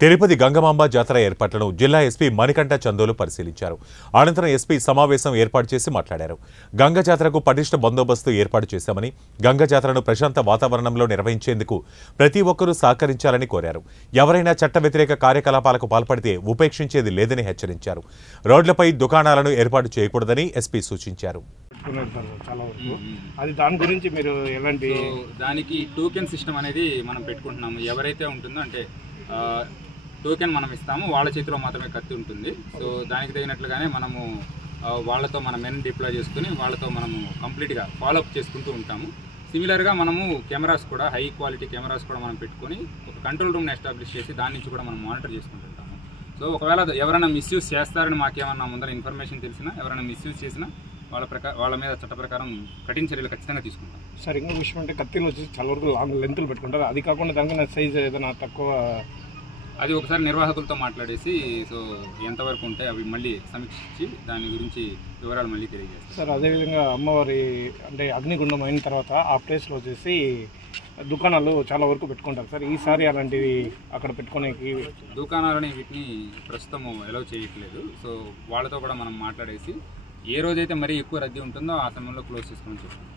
తిరుపతి గంగమాంబ జాతర ఏర్పాట్లను జిల్లా ఎస్పీ మణికంఠ చందోలు పరిశీలించారు. అనంతరం ఎస్పీ సమావేశం ఏర్పాటు చేసి మాట్లాడారు. గంగ జాతరకు పటిష్ట బందోబస్తు ఏర్పాటు చేశామని, గంగ జాతరను ప్రశాంత వాతావరణంలో నిర్వహించేందుకు ప్రతి ఒక్కరూ సహకరించాలని కోరారు. ఎవరైనా చట్ట వ్యతిరేక కార్యకలాపాలకు పాల్పడితే ఉపేక్షించేది లేదని హెచ్చరించారు. రోడ్లపై దుకాణాలను ఏర్పాటు చేయకూడదని ఎస్పీ సూచించారు. అది దాని గురించి మీరు ఎలాంటి దానికి టోకెన్ సిస్టమ్ అనేది మనం పెట్టుకుంటున్నాము. ఎవరైతే ఉంటుందో అంటే టోకెన్ మనం ఇస్తాము, వాళ్ళ చేతిలో మాత్రమే కత్తి ఉంటుంది. సో దానికి తగినట్లుగానే మనము వాళ్ళతో మన మెన్ డిప్లాయ్ చేసుకుని వాళ్ళతో మనము కంప్లీట్గా ఫాలోఅప్ చేసుకుంటూ ఉంటాము. సిమిలర్గా మనము కెమెరాస్ కూడా హై క్వాలిటీ కెమెరాస్ కూడా మనం పెట్టుకొని ఒక కంట్రోల్ రూమ్ని ఎస్టాబ్లిష్ చేసి దాని నుంచి కూడా మనం మానిటర్ చేసుకుంటుంటాము. సో ఒకవేళ ఎవరైనా మిస్యూజ్ చేస్తారని మాకేమన్నా ముందర ఇన్ఫర్మేషన్ తెలిసినా, ఎవరైనా మిస్యూజ్ చేసినా వాళ్ళ మీద చట్ట ప్రకారం కఠిన చర్యలు ఖచ్చితంగా తీసుకుంటాం. సార్ ఇంకో విషయం అంటే కత్తిలో వచ్చి చాలా వరకు లాంగ్ లెంత్లు పెట్టుకుంటారు. అది కాకుండా దానికన్నా సైజ్ ఏదైనా తక్కువ, అది ఒకసారి నిర్వాహకులతో మాట్లాడేసి సో ఎంతవరకు ఉంటాయి అవి మళ్ళీ సమీక్షించి దాని గురించి వివరాలు మళ్ళీ తెలియజేస్తారు. సార్ అదేవిధంగా అమ్మవారి అంటే అగ్నిగుండం అయిన తర్వాత ఆ ప్లేస్లో వచ్చేసి దుకాణాలు చాలా వరకు పెట్టుకుంటారు సార్. ఈసారి అలాంటివి అక్కడ పెట్టుకునేకి దుకాణాలని వీటిని ప్రస్తుతం అలౌ చేయట్లేదు. సో వాళ్ళతో కూడా మనం మాట్లాడేసి ఏ రోజైతే మరీ ఎక్కువ రద్దీ ఉంటుందో ఆ సమయంలో క్లోజ్ చేసుకోమని చెప్పాను.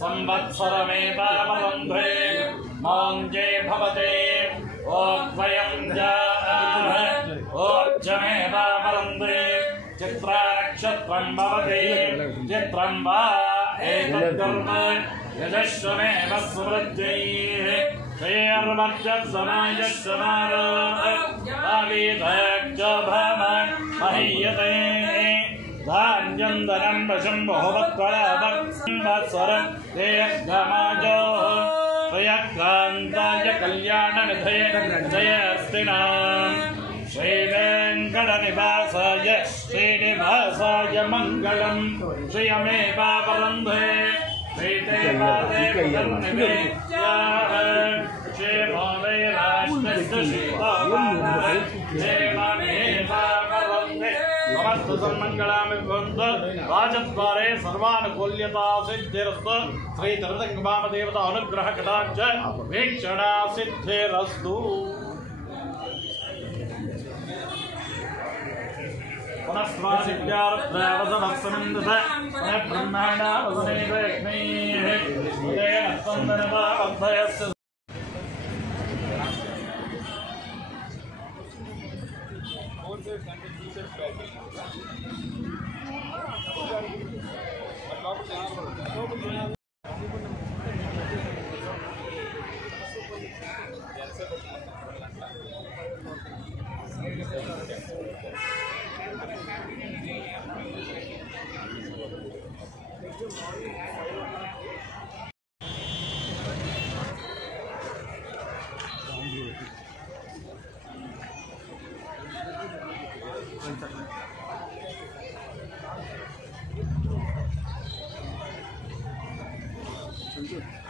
संवत्सरमेवावरुन्धे मौञ्जे भवते ओद्वयं ओज्जमेवावरुन्धे चित्रानक्षत्रं भवते चित्रं वा एतद्कर्म यजस्वमेव सुवृद्ध्यैः महीयते धान्यं धनं वशं बहुवत्वरवत्सरं देहमाजोः प्रियकान्ताय कल्याणनिधये जयस्तिनां श्रीवेङ्कटनिवासाय श्रीनिवासाय मङ्गलं श्रियमेवावरुन्धे श्रीदेवादेवनिवेद्याः श्रीमोदयराष्ट्रस्य श्रीतामेवावरुन्धे समस्त सन्मंगलामि भवन्तु राजद्वारे सर्वानुकूल्यता सिद्धिरस्तु श्री त्रिदङ्गवामदेवता अनुग्रह कटाक्ष वीक्षणा सिद्धिरस्तु। पुनस्वादित्यारद्रावसवत्समिन्दस पुनः ब्रह्माणा वसनेव यज्ञैः तेन स्पन्दनवावद्धयस्य సంతోషం